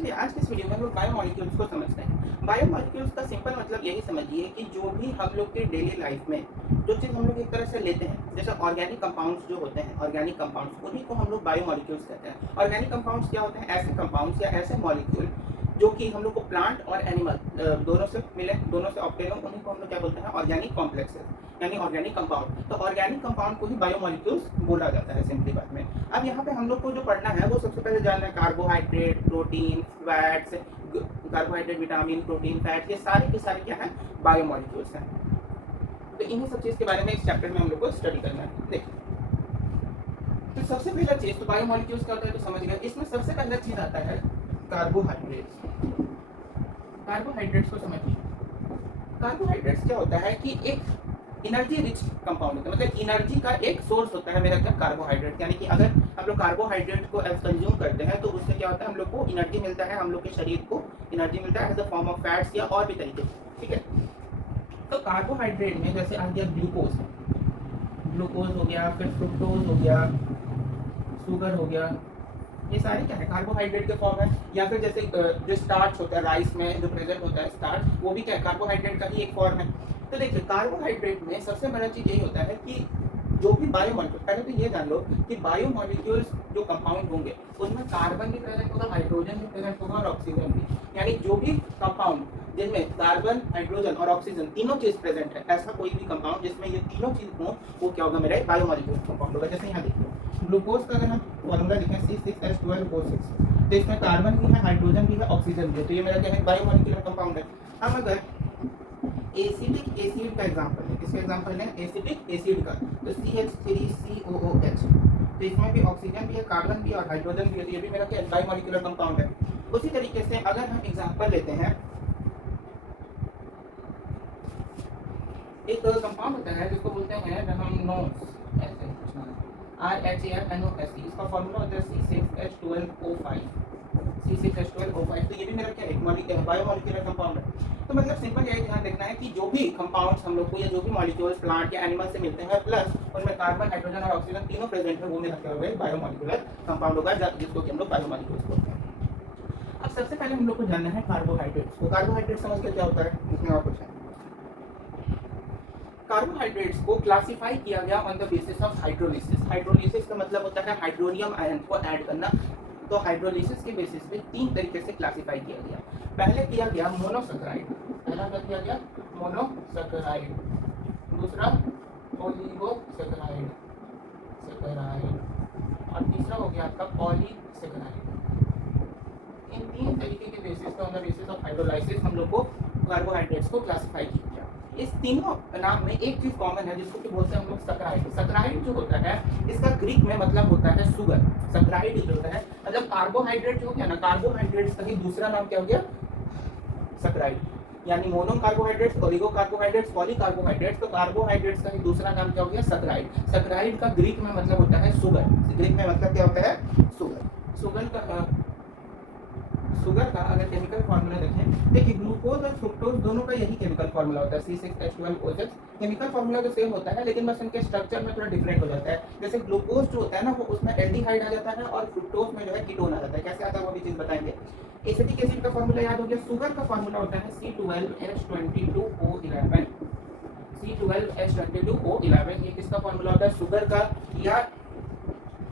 चलिए आज के इस वीडियो में हम लोग बायोमोलिक्यूल्स को समझते हैं। बायोमोलिक्यूल्स का सिंपल मतलब यही समझिए कि जो भी हम लोग के डेली लाइफ में जो चीज़ हम लोग एक तरह से लेते हैं, जैसे ऑर्गेनिक कंपाउंड्स जो होते हैं, ऑर्गेनिक कंपाउंड्स उन्हीं को हम लोग बायोमोलिक्यूल्स कहते हैं। ऑर्गेनिक कंपाउंड्स क्या होते हैं? ऐसे कंपाउंड्स या ऐसे मॉलिक्यूल जो कि हम लोग को प्लांट और एनिमल दोनों से मिले, दोनों से ऑब्टेन हो, उन्हीं को हम लोग क्या बोलते हैं? ऑर्गेनिक कॉम्प्लेक्सेस यानी ऑर्गेनिक कंपाउंड। तो ऑर्गेनिक कंपाउंड को ही बायोमोलिक्यूल्स बोला जाता है सिंपली बात में। अब यहाँ पे हम लोग को जो पढ़ना है वो सबसे पहले जानना है carbohydrate, protein, fats, carbohydrate, vitamin, protein, fats, ये सारे के सारे क्या है? बायोमोलिक्यूल्स हैं। तो इन्हीं सब चीज़ के बारे में इस चैप्टर में हम लोग को स्टडी करना है। देखिए, तो सबसे पहला चीज़ तो बायोमोलिक्यूल्स क्या होता है तो समझ गए। इसमें सबसे पहला चीज़ आता है कार्बोहाइड्रेट्स। कार्बोहाइड्रेट्स को समझिए। कार्बोहाइड्रेट्स क्या होता है कि एक एनर्जी रिच कंपाउंड होता है, मतलब एनर्जी का एक सोर्स होता है मेरा क्या? कार्बोहाइड्रेट। यानी कि अगर हम लोग कार्बोहाइड्रेट को एज कंज्यूम करते हैं तो उससे क्या होता है? हम लोग को एनर्जी मिलता है, हम लोग के शरीर को एनर्जी मिलता है as a form of fats या और भी तरीके से। ठीक है, तो कार्बोहाइड्रेट में जैसे आ गया ग्लूकोज, ग्लूकोज हो गया, फिर फ्रुक्टोज हो गया, शुगर हो गया, ये सारे क्या है? कार्बोहाइड्रेट के फॉर्म है। या फिर जैसे जो स्टार्च होता है राइस में जो प्रेजेंट होता है स्टार्च, वो भी क्या है? कार्बोहाइड्रेट का ही एक फॉर्म है। तो देखिए कार्बोहाइड्रेट में सबसे बड़ा चीज़ यही होता है कि जो भी बायोमोलिक्यूल, पहले तो ये जान लो कि बायोमोलिक्यूल्स जो कंपाउंड होंगे उनमें कार्बन भी प्रेजेंट होगा, हाइड्रोजन भी प्रेजेंट होगा और ऑक्सीजन भी। यानी जो भी कंपाउंड जिनमें कार्बन, हाइड्रोजन और ऑक्सीजन तीनों चीज प्रेजेंट है, ऐसा कोई भी कंपाउंड जिसमें ये तीनों चीज हो वो क्या होगा? मेरा बायोमोलिक्यूल कंपाउंड होगा। जैसे यहाँ देखिए ग्लूकोज का अगर हम फॉर्मूला लिखें C6H12O6, तो इसमें कार्बन भी है, हाइड्रोजन भी है, ऑक्सीजन भी है, तो ये मेरा क्या है? बायोमोलिक्यूलर कंपाउंड है। हम अगर एसिडिक एसिड का एग्जांपल है, किसका एग्जांपल है? एसिडिक एसिड का, तो CH3COOH, तो इसमें भी ऑक्सीजन भी है, कार्बन भी और हाइड्रोजन भी है, तो ये भी मेरा क्या? बायोमोलिक्यूलर कंपाउंड है। उसी तरीके से अगर हम एग्जांपल लेते हैं, एक कंपाउंड होता है जिसको बोलते हैं रमनोस, ऐसे RHAFNOS, इसका फॉर्मूला होता है C6H12O5, C6H12O5, तो ये भी मेरा क्या है? बायोमोलिक्यूलर कंपाउंड है। तो मतलब सिंपल यही ध्यान रखना है कि जो भी कंपाउंड्स हम लोग को या जो भी मॉलिक्यूल्स प्लांट या एनिमल से मिलते हैं प्लस उनमें कार्बन, हाइड्रोजन और ऑक्सीजन तीनों प्रेजेंट है, वो मेरा क्या होगा? बायोमोलिक्यूलर कंपाउंड होगा, जिसको कि हम लोग बायोमोलिक्यूल्स बोलते हैं। अब सबसे पहले हम लोग को जानना है कार्बोहाइड्रेट्स। तो कार्बोहाइड्रेट समझ के क्या होता है? इसमें और कुछ है? कार्बोहाइड्रेट्स को क्लासिफाई किया गया on the basis of hydrolysis. Hydrolysis का मतलब होता है हाइड्रोनियम आयन को ऐड करना। तो हाइड्रोलिसिस के बेसिस पे तीन तरीके से क्लासिफाई किया गया। पहले किया गया मोनोसैकेराइड, पहला क्या किया गया? मोनोसैकेराइड। दूसरा ओलिगोसैकेराइड, सैकेराइड, और तीसरा हो गया आपका पॉलीसैकेराइड। इन तीन तरीके के बेसिस पे on the basis of hydrolysis हम लोग को कार्बोहाइड्रेट्स को क्लासिफाई किया। इस तीनों नाम में एक चीज कॉमन है जिसको कि बोलते हैं हम लोग सैकेराइड। सैकेराइड जो होता है इसका ग्रीक में मतलब होता है सुगर। सैकेराइड जो होता है मतलब कार्बोहाइड्रेट जो हो गया ना, कार्बोहाइड्रेट्स का ही दूसरा नाम क्या हो गया? सैकेराइड। यानी mono carbohydrates, oligo carbohydrates, poly carbohydrates, तो कार्बोहाइड्रेट्स का ही दूसरा नाम क्या हो गया? सैकेराइड। सैकेराइड का ग्रीक में मतलब होता है सुगर। ग्रीक में मतलब क्या होता है? सुगर। शुगर का अगर केमिकल फार्मूला देखें, देखिए ग्लूकोज और फ्रुक्टोज दोनों का यही केमिकल फार्मूला होता है C6H12O6। केमिकल फार्मूला तो सेम होता है लेकिन बस इनके स्ट्रक्चर में थोड़ा डिफरेंट हो जाता है। जैसे ग्लूकोज जो होता है ना वो उसमें एल्डिहाइड आ जाता है और फ्रुक्टोज में जो है कीटोन आ जाता है। कैसे आता है वो भी चीज़ बताएंगे। एसिटिक एसिड का फार्मूला याद हो गया। शुगर का फार्मूला होता है C12H22O11, C12H22O11, ये किसका फार्मूला होता है? शुगर का। या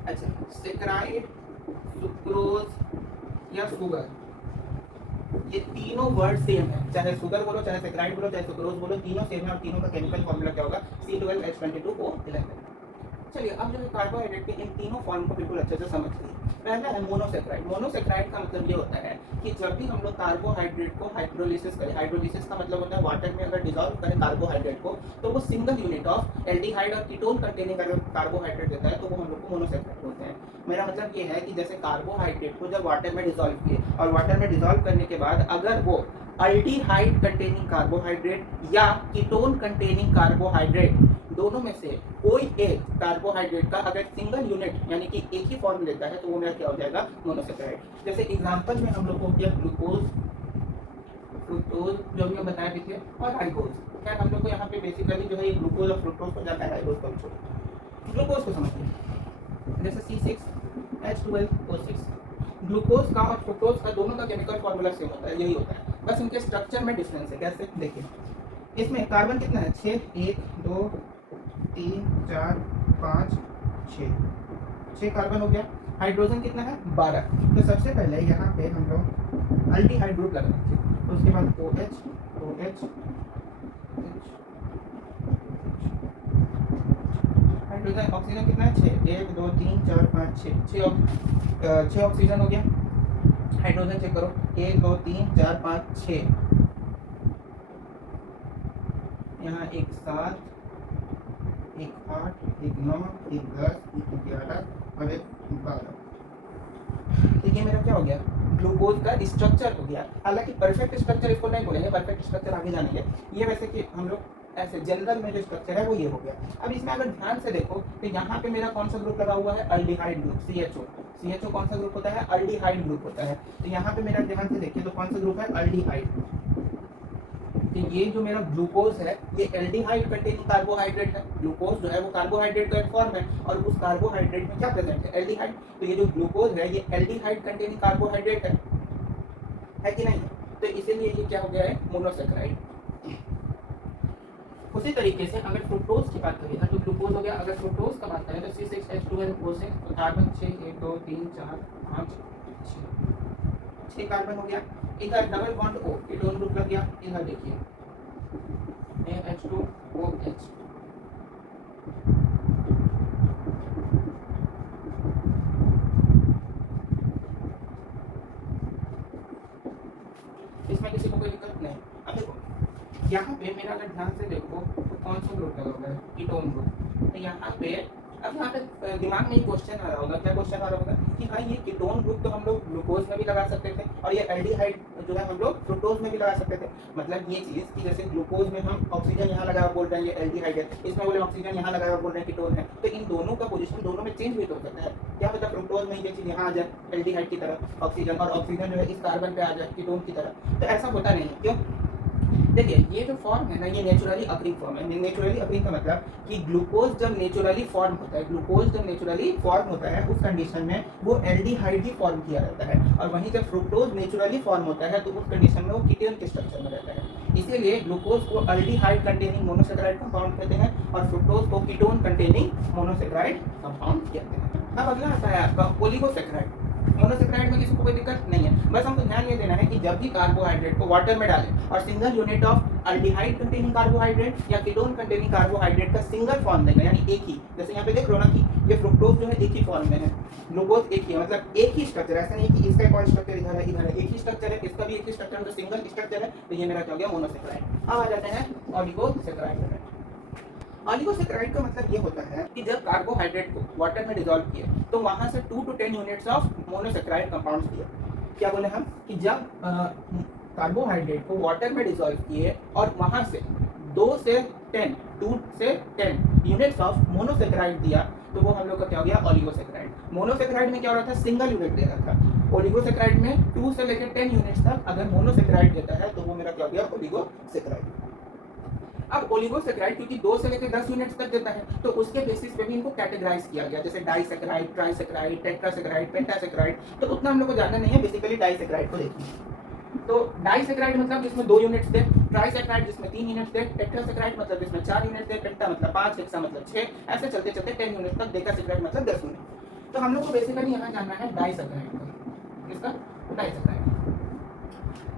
अच्छा सैकेराइड, सुक्रोज या शुगर, ये तीनों वर्ड सेम है, चाहे शुगर बोलो, चाहे सैकेराइड बोलो, चाहे सुक्रोज बोलो, तीनों सेम है और तीनों का केमिकल फॉर्मूला क्या होगा? C12H22O11। चलिए अब जो है कार्बोहाइड्रेट के इन तीनों फॉर्म को बिल्कुल अच्छे से समझ लीजिए। पहला है मोनोसैकेराइड। मोनोसैकेराइड का मतलब ये होता है कि जब भी हम लोग कार्बोहाइड्रेट को हाइड्रोलिसिस करें, हाइड्रोलिसिस का मतलब होता है वाटर में अगर डिसॉल्व करें कार्बोहाइड्रेट को, तो वो सिंगल यूनिट ऑफ एल्डिहाइड और कीटोन कंटेनिंग अगर कार्बोहाइड्रेट देता है तो वो हम लोग को मोनोसैकेराइड बोलते हैं। मेरा मतलब ये है कि जैसे कार्बोहाइड्रेट को जब वाटर में डिसॉल्व किए और वाटर में डिसॉल्व करने के बाद अगर वो अल्डिहाइड कंटेनिंग कार्बोहाइड्रेट या कीटोन कंटेनिंग कार्बोहाइड्रेट दोनों में से कोई एक कार्बोहाइड्रेट का अगर सिंगल यूनिट यानी कि एक ही फॉर्म लेता है तो वो मेरा क्या हो जाएगा? मोनोसैकेराइड। जैसे एग्जांपल में हम लोग को किया ग्लूकोज, फ्रुक्टोज जो भी हम बताए भी थे, और राइबोज। खैर हम लोग को यहाँ पे बेसिकली जो है ये ग्लूकोज और फ्रुक्टोज को जाता है, राइबोज को छोड़ो। ग्लूकोज को समझिए, जैसे C6H12O6, ग्लूकोज का और फ्रुक्टोज का दोनों का केमिकल फॉर्मूला सेम होता है, यही होता है, बस इनके स्ट्रक्चर में डिफरेंस है। कैसे देखिए, इसमें कार्बन कितना है 6, 1 2 3 4 5 6 कार्बन हो गया। हाइड्रोजन कितना है 12। तो सबसे पहले यहाँ पे हम लोग अल्डिहाइड ग्रुप लगाएंगे, तो उसके बाद OH हाइड्रोजन ऑक्सीजन कितना है 6, 1 2 3 4 5 6 ऑक्सीजन हो गया। हाइड्रोजन चेक करो 1 2 3 4 5 6, यहाँ एक 7 एक 8 एक 9 एक 10 एक 11 और एक 12। ठीक है, मेरा क्या हो गया ग्लूकोज का स्ट्रक्चर हो गया। हालांकि परफेक्ट स्ट्रक्चर इसको नहीं बोलेंगे, परफेक्ट स्ट्रक्चर आगे जानेंगे। ये वैसे कि हम लोग ऐसे जनरल में जो स्ट्रक्चर है वो ये हो गया। अब इसमें अगर ध्यान से देखो तो यहाँ पे मेरा कौन सा ग्रुप लगा हुआ है अल्डिहाइड ग्रुप, CHO कौन सा ग्रुप होता है अल्डिहाइड ग्रुप होता है। तो यहाँ पे मेरा ध्यान से देखिए तो कौन सा ग्रुप है अल्डिहाइड। तो ये जो मेरा ग्लूकोज है ये एल्डिहाइड कंटेनिंग कार्बोहाइड्रेट है। ग्लूकोज जो है वो कार्बोहाइड्रेट का एक फॉर्म है और उस कार्बोहाइड्रेट में क्या प्रेजेंट है एल्डिहाइड। तो ये जो ग्लूकोज है ये एल्डिहाइड कंटेनिंग कार्बोहाइड्रेट है कि नहीं। तो इसीलिए ये क्या हो गया है मोनोसैकेराइड। उसी तरीके से अगर फ्रुक्टोज की बात करें तो ग्लूकोज हो गया। अगर फ्रुक्टोज का बात करें तो C6H12O6, तो कार्बन 6 1 2 3 4 5 6 कार्बन हो गया। इधर double bond O ketone group लग गया। इधर देखिए NH2OH, इसमें किसी को कोई दिक्कत नहीं। अब देखो यहाँ पे मेरा अगर ध्यान से देखो तो कौन सा ग्रुप लगा हुआ है कीटोन ग्रुप। तो यहाँ पे अब यहाँ पे दिमाग में एक क्वेश्चन आ रहा होगा, क्या क्वेश्चन आ रहा होगा कि भाई ये कीटोन ग्रुप तो हम लोग ग्लूकोज में भी लगा सकते थे और ये एल्डिहाइड जो है हम लोग फ्रुक्टोज में भी लगा सकते थे। मतलब ये चीज़ कि जैसे ग्लूकोज में हम ऑक्सीजन यहाँ लगा बोल रहे हैं ये एल्डिहाइड है, इसमें बोले ऑक्सीजन यहाँ लगा बोल रहे हैं कीटोन है, तो इन दोनों का पोजीशन दोनों में चेंज भी तो हो सकता है। क्या पता फ्रुक्टोज में ये चीज़ यहाँ आ जाए एल्डिहाइड की तरफ ऑक्सीजन, और ऑक्सीजन जो है इस कार्बन पे आ जाए कीटोन की तरफ। तो ऐसा होता नहीं है। क्यों? देखिए ये जो फॉर्म है ना ये नेचुरली अकरिंग फॉर्म है। नेचुरली अकरिंग का मतलब कि ग्लूकोज जब नेचुरली फॉर्म होता है, ग्लूकोज जब नेचुरली फॉर्म होता है उस कंडीशन में वो एल्डिहाइड ही फॉर्म किया रहता है, और वहीं जब फ्रुक्टोज नेचुरली फॉर्म होता है तो उस कंडीशन में वो कीटोन के स्ट्रक्चर में रहता है। इसीलिए ग्लूकोज को एल्डिहाइड कंटेनिंग मोनोसैकेराइड कंपाउंड कहते हैं और फ्रुक्टोज को कीटोन कंटेनिंग मोनोसैकेराइड कंपाउंड कहते हैं। अब अगला आता है आपका ओलिगोसैकेराइड। मोनोसैकेराइड में किसी को कोई दिक्कत नहीं है, बस हमको ध्यान ये देना है कि जब भी कार्बोहाइड्रेट को वाटर में डालें और single unit of aldehyde containing carbohydrate या कीटोन कंटेनिंग कार्बोहाइड्रेट का सिंगल फॉर्म देगा, यानी एक ही, जैसे यहाँ पे देख रहे हो ना कि ये फ्रुक्टोज जो है एक ही फॉर्म में है, ग्लूकोज एक ही है, मतलब एक ही स्ट्रक्चर, ऐसा नहीं कि इसका कौन स्ट्रक्चर इधर है इधर है, एक ही स्ट्रक्चर है, इसका भी एक ही स्ट्रक्चर है, सिंगल स्ट्रक्चर है, तो ये मेरा क्या हो गया मोनोसैकेराइड। अब आ जाते हैं ओलिगोसैकेराइड में। ओलिगोसैकेराइड का मतलब ये होता है कि जब कार्बोहाइड्रेट को वाटर में डिसॉल्व किए तो वहां से 2 to 10 units of monosaccharide compounds दिए। क्या बोले हम कि जब कार्बोहाइड्रेट को वाटर में डिसॉल्व किए और वहां से 2 से 10 यूनिट्स ऑफ मोनोसैकेराइड दिया तो वो हम लोग का क्या हो गया ओलिगोसैकेराइड। मोनोसैकेराइड में क्या हो रहा था सिंगल यूनिट दे रहा था, ओलिगोसैकेराइड में 2 से लेकर 10 यूनिट्स तक अगर मोनोसैकेराइड देता है तो वो मेरा क्या हो गया ओलिगोसैकेराइड। अब ओलिगोसैकेराइड क्योंकि 2 से लेकर 10 यूनिट्स तक देता है तो उसके बेसिस पे भी इनको कैटेगराइज किया गया, जैसे डाइसैकेराइड, ट्राइसैकेराइड, टेट्रासैकेराइड, पेंटासैकेराइड। तो उतना हम लोग को जानना नहीं है, बेसिकली डाइसैकेराइड को देखिए। तो डाइसैकेराइड मतलब जिसमें 2 यूनिट्स दे, ट्राइसैकेराइड जिसमें 3 यूनिट्स दे, टेट्रासैकेराइड मतलब जिसमें 4 यूनिट्स दे, पेंटा मतलब 5, हेक्सा मतलब 6, ऐसे चलते चलते 10 यूनिट तक, डेकासैकेराइड मतलब 10 यूनिट। तो हम लोग को बेसिकली यहाँ जानना है डाइसैकेराइड का, किसका डाइसैकेराइड।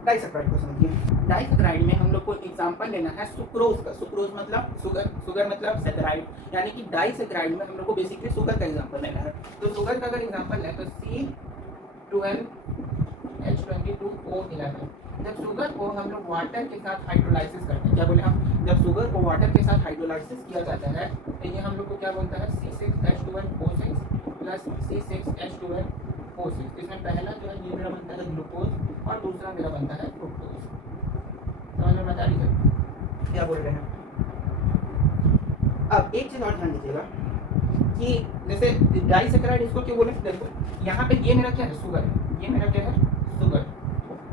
डाइसैकेराइड को समझिए। डाइसैकेराइड में हम लोग को एग्जांपल लेना है सुक्रोज का। सुक्रोज मतलब शुगर, शुगर मतलब सैकेराइड, यानी कि डाइसैकेराइड में हम लोग को बेसिकली शुगर का एग्जांपल लेना है। तो शुगर का अगर एग्जांपल है तो C12H22O11। जब शुगर को हम लोग वाटर के साथ हाइड्रोलाइसिस करते हैं, क्या बोले हम, जब शुगर को वाटर के साथ हाइड्रोलाइसिस किया जाता है तो ये हम लोग को क्या बोलता है C6H12O6 प्लस C6H12O6। इसमें पहला जो है ये मेरा बनता है ग्लूकोज और दूसरा मेरा बनता है फ्रुक्टोज। समझ में बता लीजिए क्या बोल रहे हैं। अब एक चीज और ध्यान दीजिएगा कि जैसे डाइसैकेराइड इसको क्यों बोले, देखो यहाँ पे ये मेरा क्या है शुगर है, ये मेरा क्या है शुगर।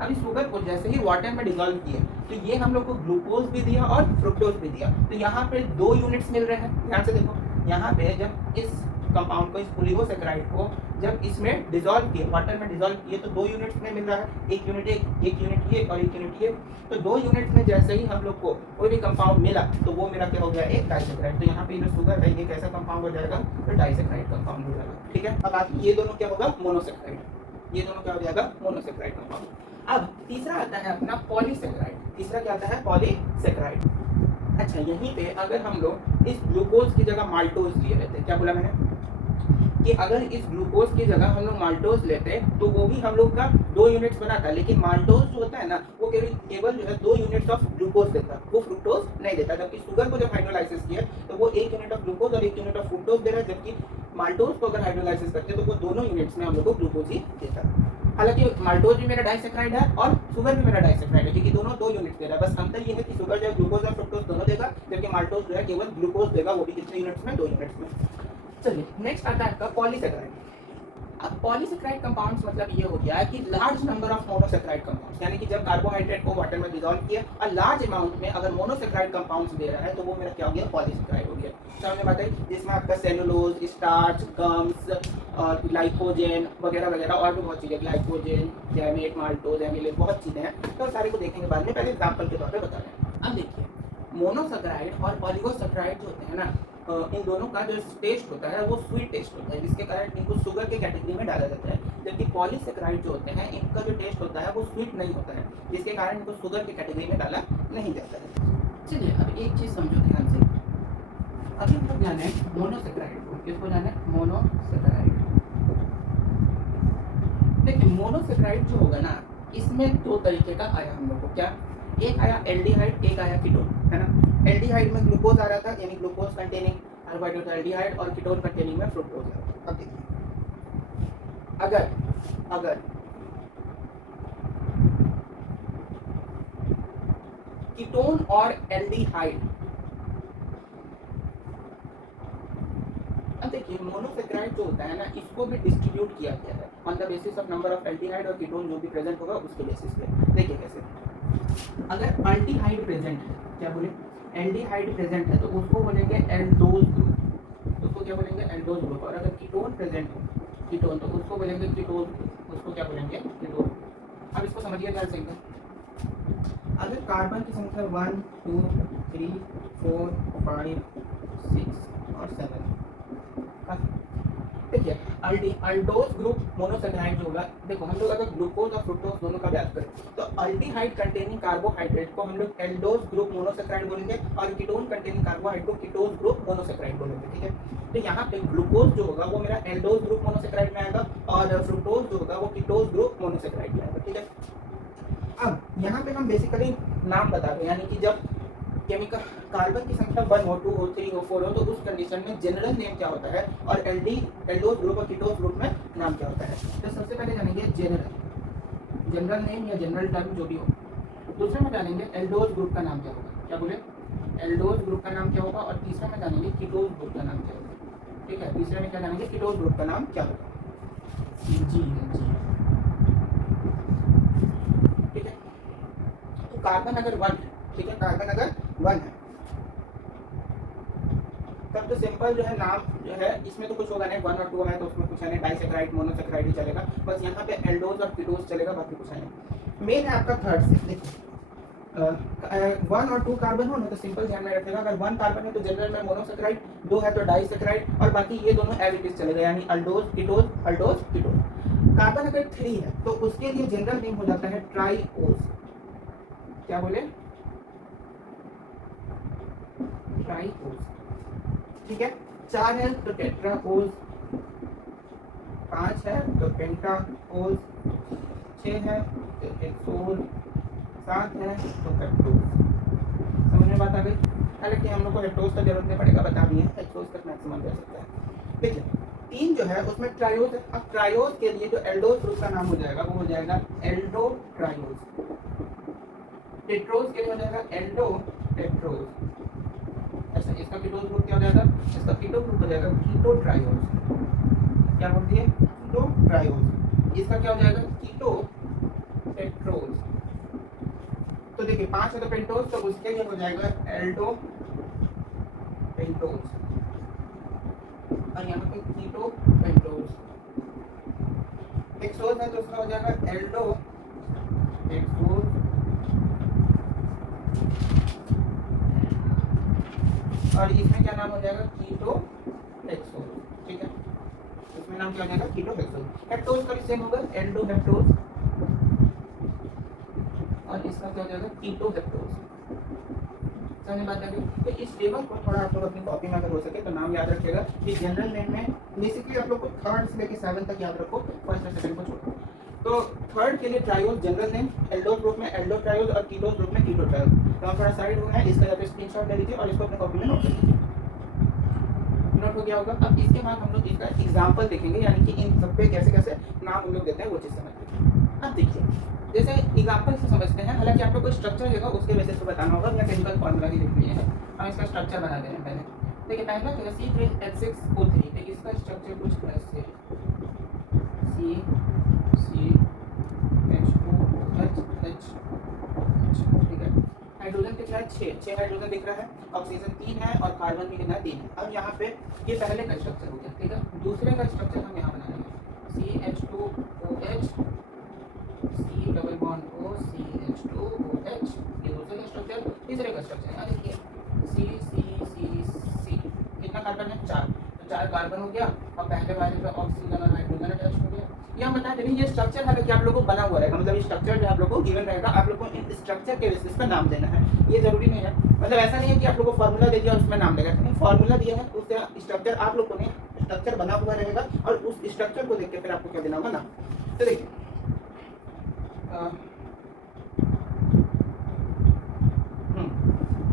अब इस शुगर को जैसे ही वाटर में डिसॉल्व किए तो ये हम लोग को ग्लूकोज भी दिया और फ्रुक्टोज भी दिया, तो यहाँ पे 2 यूनिट्स मिल रहे हैं। ध्यान से देखो यहाँ पे जब इस कंपाउंड को, इस ओलिगोसैकेराइड को जब इसमें डिसॉल्व किए, वाटर में डिसॉल्व किए, तो 2 यूनिट्स में मिल रहा है, एक यूनिट ये और एक यूनिट ये। तो 2 यूनिट्स में जैसे ही हम लोग को कोई भी कंपाउंड मिला तो वो मेरा क्या हो गया, एक डाइसैकेराइड। तो यहाँ पे जो शुगर है ये कैसा कंपाउंड हो जाएगा, तो डाइसैकेराइड कंपाउंड हो जाएगा। ठीक है, अब बाकी ये दोनों क्या होगा, मोनोसैकेराइड, ये दोनों क्या हो जाएगा, मोनोसैकेराइड कंपाउंड। अब तीसरा आता है अपना पॉलीसैकेराइड। तीसरा क्या आता है, पॉलीसैकेराइड। अच्छा, यहीं पे अगर हम लोग इस ग्लूकोज की जगह माल्टोज लिए रहते, क्या बोला मैंने कि अगर इस ग्लूकोज की जगह हम लोग माल्टोज लेते तो वो भी हम लोग का 2 यूनिट्स बनाता, लेकिन माल्टोज जो होता है ना वो केवल जो है 2 यूनिट्स ऑफ ग्लूकोज देता, वो फ्रुक्टोज नहीं देता। जबकि शुगर को जब हाइड्रोलाइसिस किया तो वो 1 यूनिट ऑफ ग्लूकोज और 1 यूनिट ऑफ फ्रुक्टोज दे रहा है, जबकि माल्टोज को अगर हाइड्रोलाइसिस करते तो वो दोनों यूनिट्स में हम लोग को ग्लूकोज ही देता। हालांकि माल्टोज भी मेरा डाइसैकेराइड है और शुगर भी मेरा डाइसैकेराइड है, क्योंकि दोनों 2 यूनिट दे रहा है। बस अंतर ये है कि शुगर जो है ग्लूकोज और फ्रुक्टोज दोनों देगा, जबकि माल्टोज जो है केवल ग्लूकोज देगा, वो भी कितने यूनिट्स में, 2 यूनिट्स में। चलिए नेक्स्ट आता है आपका पॉलीसैकेराइड। अब पॉलीसैकेराइड कंपाउंड्स मतलब ये हो गया कि large number of monosaccharide compounds, यानी कि जब कार्बोहाइड्रेट को वाटर में डिसॉल्व किया और लार्ज अमाउंट में अगर मोनोसैकेराइड कंपाउंड्स दे रहा है तो वो मेरा क्या हो गया, पॉलीसैकेराइड हो गया। समझ में आता है, जिसमें आपका सेलुलोज, स्टार्च, गम्स, ग्लाइकोजेन वगैरह वगैरह और भी बहुत चीज़ें, ग्लाइकोजेन, गैमेट, माल्टोज, एमिलेज, बहुत चीज़ें हैं, तो सारे को देखेंगे बाद में, पहले एग्जाम्पल के तौर पर बता रहे हैं। अब देखिए, मोनोसैकेराइड और ऑलिगोसैकेराइड जो होते हैं ना, इन दोनों का जो टेस्ट होता है वो स्वीट टेस्ट होता है, जिसके कारण इनको शुगर के कैटेगरी में डाला जाता है। जबकि पॉलीसैकेराइड जो होते हैं इनका जो टेस्ट होता है वो स्वीट नहीं होता है, जिसके कारण इनको शुगर के कैटेगरी में डाला नहीं जाता है। चलिए अब एक चीज़ समझो ध्यान से, अभी हम लोग जाने मोनोसैकेराइड को, किसको जाने, मोनोसैकेराइड। देखिए मोनोसैकेराइड जो होगा ना, इसमें 2 तरीके का आया हम लोग को, क्या, एक आया एल्डिहाइड, एक आया कीटोन, है ना। एल्डिहाइड में ग्लूकोज आ रहा था, यानी ग्लूकोज कंटेनिंग कार्बोहाइड्रेट एल्डिहाइड, और कीटोन कंटेनिंग में फ्रुक्टोज आ रहा था। अब देखिए, अगर कीटोन और एल्डिहाइड, अब देखिए मोनोसैकेराइड जो होता है ना, इसको भी डिस्ट्रीब्यूट किया गया है on the basis of number of aldehyde और कीटोन जो भी प्रेजेंट होगा उसके बेसिस पे। देखिए कैसे, अगर एल्डिहाइड प्रेजेंट है, क्या बोले, एल्डिहाइड प्रेजेंट है तो उसको बोलेंगे एल्डोज ग्रुप, उसको क्या बोलेंगे, एल्डोज ग्रुप। और अगर कीटोन प्रेजेंट हो, कीटोन, तो उसको बोलेंगे कीटोन, उसको क्या बोलेंगे, कीटोन। अब इसको समझिए ध्यान से, अगर कार्बन की संख्या 1 2 3 4 5 6 और 7, देखिए अल्डोज ग्रुप मोनोसैकेराइड जो होगा, देखो हम लोग अगर ग्लूकोज और फ्रुक्टोज दोनों का बात करें तो अल्डिहाइड कंटेनिंग कार्बोहाइड्रेट को हम लोग एल्डोज ग्रुप मोनोसैकेराइड बोलेंगे, और कीटोन कंटेनिंग कार्बोहाइड्रेट को कीटोज ग्रुप मोनोसैकेराइड बोलेंगे। ठीक है, तो यहाँ पे ग्लूकोज जो होगा वो मेरा एल्डोज ग्रुप मोनोसैकेराइड में आएगा, और फ्रुक्टोज जो होगा वो कीटोज ग्रुप मोनोसैकेराइड में आएगा। ठीक है, अब यहाँ पे हम बेसिकली नाम बता रहे हैं, यानी कि जब केमिकल कार्बन की संख्या 1 हो, 2 हो, 3 हो, 4 हो, तो उस कंडीशन में जनरल नेम क्या होता है, और एल्डोज ग्रुप और कीटोज ग्रुप में नाम क्या होता है। तो सबसे पहले जानेंगे जनरल नेम या जनरल टर्म जो भी हो। दूसरे में जानेंगे एल्डोज ग्रुप का नाम क्या होगा, क्या बोले, एल्डोज ग्रुप का नाम क्या होगा। और तीसरे में जानेंगे कीटोज ग्रुप का नाम क्या होगा। ठीक है, तीसरे में क्या जानेंगे, कीटोज ग्रुप का नाम क्या होगा। जी। ठीक है, तो कार्बन अगर 1 है, ठीक है, कार्बन अगर 1 है तब तो सिंपल जो है नाम जो है, इसमें तो कुछ होगा नहीं, 1 और 2 है तो उसमें कुछ है नहीं, डाइसैकेराइड मोनोसैकेराइड ही चलेगा, बस यहाँ पे एल्डोज और कीटोज चलेगा, बाकी कुछ है नहीं। मेन है आपका थर्ड से, देखिए 1 और 2 कार्बन हो ना तो सिंपल ध्यान में रखिएगा, अगर 1 कार्बन है तो जनरल में मोनोसैकेराइड, 2 है तो डाइसैकेराइड, और बाकी ये दोनों एज इट इज चलेगा, यानी अल्डोज कीटोज, अल्डोज कीटोज। कार्बन अगर 3 है तो उसके लिए जनरल नेम हो जाता है ट्राइओज, क्या बोले, ट्राइओज। ठीक है, 4 है तो टेट्राओज, 5 है तो पेंटाओज, 6 है तो हेक्सोज, 7 है तो हेप्टोज। समझ में बात आ गई। हालांकि हम लोग को हेप्टोज का जरूरत नहीं पड़ेगा, बता दिए, हेक्सोज तक मैक्सिमम दे सकता है। देखिए 3 जो है उसमें ट्राइओज है। अब ट्राइओज के लिए जो एल्डोज ग्रुप का नाम हो जाएगा वो हो जाएगा एल्डो ट्राइओज। टेट्रोज के लिए हो जाएगा एल्डो टेट्रोज। अच्छा, इसका कीटोज ग्रुप क्या हो जाएगा, इसका कीटो ग्रुप हो जाएगा कीटो ट्राइओज। क्या बोल दिए, कीटो ट्राइओज। इसका क्या हो जाएगा, कीटो टेट्रोज। तो देखिए 5 है तो पेंटोज, तो उसके लिए हो जाएगा एल्डो पेंटोज। और यहाँ पे कीटो पेंटोज। हेक्सोज है तो उसका हो जाएगा एल्डो हेक्सोज, और इसमें क्या नाम हो जाएगा कीटो हेक्सोज। ठीक है, इसमें नाम क्या हो जाएगा कीटो हेक्सोज। हेक्टोज का भी सेम होगा एल्डो हेक्टोज, और इसका क्या हो जाएगा कीटो हेक्टोज। समझ बात आ गई। तो इस टेबल को थोड़ा आप लोग अपनी कॉपी में अगर हो सके तो नाम याद रखिएगा कि जनरल नेम में बेसिकली आप लोग को थर्ड से लेकर 7 तक याद रखो, फर्स्ट और सेकंड को छोड़ो। तो थर्ड के लिए triose general name, aldose group में एल्डो ट्रायोज और कीटोज ग्रुप में कीटो ट्रायोज। तो हम थोड़ा साइड हो गए, इसका यहाँ पे स्क्रीनशॉट ले लीजिए और इसको अपनी कॉपी में नोट कर लीजिए। नोट हो गया होगा। अब इसके बाद हम लोग इसका एग्जाम्पल देखेंगे, यानी कि इन सब पे कैसे कैसे नाम हम लोग देते हैं वो चीज़ समझते। अब देखिए, जैसे एग्जाम्पल से समझते हैं, हालांकि आप लोग को स्ट्रक्चर देगा उसके बेसिस पे बताना होगा, या केमिकल फॉर्मूला भी लिख लिए हैं। हम इसका स्ट्रक्चर बना दे रहे हैं पहले। देखिए पहला क्या है C3H6O3, तो इसका स्ट्रक्चर कुछ ऐसे CH2OH, ठीक है। हाइड्रोजन कितना है 6 हाइड्रोजन दिख रहा है, ऑक्सीजन 3 है और कार्बन भी कितना है 3 है। अब यहाँ पे ये पहले का स्ट्रक्चर हो गया, ठीक है। दूसरे का स्ट्रक्चर हम यहाँ बना लेंगे CH2OH, C double bond O, CH2OH, ये दूसरे का स्ट्रक्चर। तीसरे का स्ट्रक्चर यहाँ देखिए C कितना कार्बन है 4, तो 4 कार्बन हो गया और पहले वाले पे ऑक्सीजन और हाइड्रोजन अटैच हो गया। यह बता दें ये स्ट्रक्चर हालांकि आप लोगों को बना हुआ रहेगा, मतलब स्ट्रक्चर जो आप लोगों को गिवन रहेगा, आप लोगों को इन स्ट्रक्चर के बेसिस पर नाम देना है। ये जरूरी नहीं है, मतलब ऐसा नहीं है कि आप लोगों को फार्मूला दे दिया और उसमें नाम देगा, लेकिन फार्मूला दिया है उससे स्ट्रक्चर आप लोगों ने स्ट्रक्चर बना हुआ रहेगा और उस स्ट्रक्चर को देख के फिर आपको क्या देना होगा नाम। तो देखिए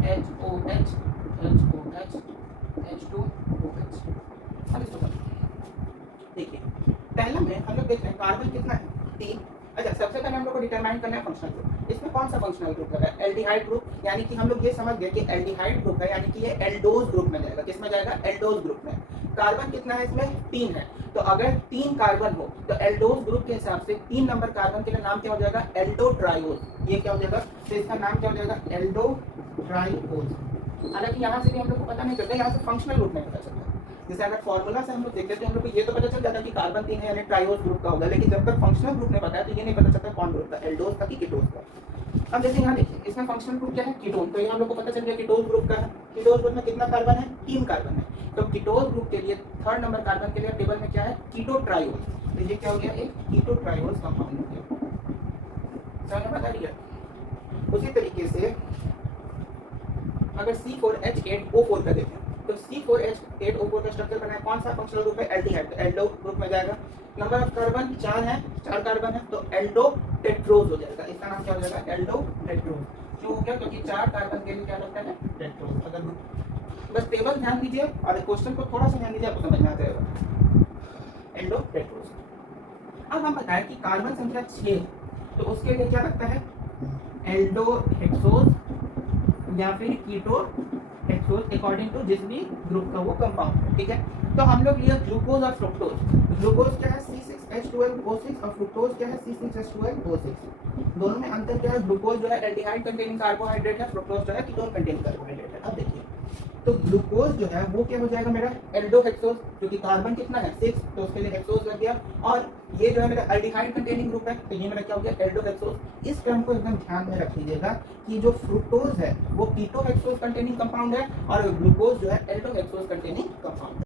HOH, H2OH। अब इसको देखिए, पहला में हम लोग देख रहे हैं कार्बन कितना है 3। अच्छा, सबसे पहले हम लोग को डिटरमाइन करना है फंक्शनल ग्रुप। इसमें कौन सा फंक्शनल ग्रुप है? एल्डिहाइड ग्रुप, यानी कि हम लोग ये समझ गए कि एल्डिहाइड ग्रुप है, यानी कि ये एल्डोज ग्रुप में जाएगा। किसमें जाएगा? एल्डोज ग्रुप में। कार्बन कितना है इसमें 3 है, तो अगर 3 कार्बन हो तो एल्डोज ग्रुप के हिसाब से 3 नंबर कार्बन के लिए नाम क्या हो जाएगा? Aldo triose. ये क्या हो जाएगा? तो इसका नाम क्या हो जाएगा? Aldo triose. हालांकि यहाँ से भी हम लोग को पता नहीं चलता, यहाँ से फंक्शनल ग्रुप नहीं पता चलता। जैसे अगर फॉर्मूला से हम लोग देखते थे हम लोग को ये तो पता चल जाता है कि कार्बन 3 है यानी ट्रायोज ग्रुप का होगा, लेकिन जब तक फंक्शनल ग्रुप नहीं पता है तो ये नहीं पता चलता कौन ग्रुप का, एल्डोज का कि कीटोज का। अब जैसे यहाँ देखिए, इसमें फंक्शनल ग्रुप क्या है? कीटोन। तो ये हम लोग को पता चल गया कीटोज ग्रुप का है। कीटोज ग्रुप में कितना कार्बन है? 3 कार्बन है। तो कीटोज ग्रुप के लिए थर्ड नंबर कार्बन के लिए टेबल में क्या है? कीटो ट्रायोज। तो ये क्या हो गया? एक कीटो ट्रायोज कंपाउंड हो गया। समझ में आ रही है? उसी तरीके से अगर C4H8O4 का देखें तो C4H8O4 का स्ट्रक्चर बना है, कौन सा फंक्शनल ग्रुप है? एल्डिहाइड, तो एल्डो ग्रुप में जाएगा। नंबर ऑफ कार्बन 4 है, 4 कार्बन है, तो एल्डो टेट्रोज हो जाएगा। इसका नाम क्या हो जाएगा? Aldo tetrose. क्यों हो गया? क्योंकि 4 कार्बन के लिए क्या लगता है? टेट्रोज। अगर बस टेबल ध्यान दीजिए और क्वेश्चन को थोड़ा सा ध्यान दीजिए, आपको समझ में आ जाएगा। Aldo tetrose. अब हम बताएं कि कार्बन संख्या 6, तो उसके लिए क्या लगता है? एल्डो हेक्सोज या फिर कीटो हेक्सोज, अकॉर्डिंग टू जिस भी ग्रुप का वो कंपाउंड है। ठीक है, तो हम लोग लिया ग्लूकोज और फ्रुक्टोज। ग्लूकोज क्या है? C6H12O6 और फ्रुक्टोज क्या है? C6H12O6। दोनों में अंतर क्या है? ग्लूकोज जो है एल्डिहाइड कंटेनिंग कार्बोहाइड्रेट है, फ्रुक्टोज जो है कीटोन कंटेनिंग कार्बोहाइड्रेट है। अब देखिए, तो ग्लूकोज जो है वो क्या हो जाएगा मेरा? एल्डो हेक्सोज, क्योंकि कार्बन कितना है 6, तो उसके लिए हेक्सोज लग गया। और ये जो है मेरा एल्डिहाइड कंटेनिंग ग्रुप है, तो ये मेरा क्या हो गया? Aldo hexose. इस टर्म को एकदम ध्यान में रख लीजिएगा कि जो फ्रुक्टोज है वो कीटो हेक्सोज कंटेनिंग कंपाउंड है और ग्लूकोज जो है एल्डो हेक्सोज कंटेनिंग कंपाउंड है।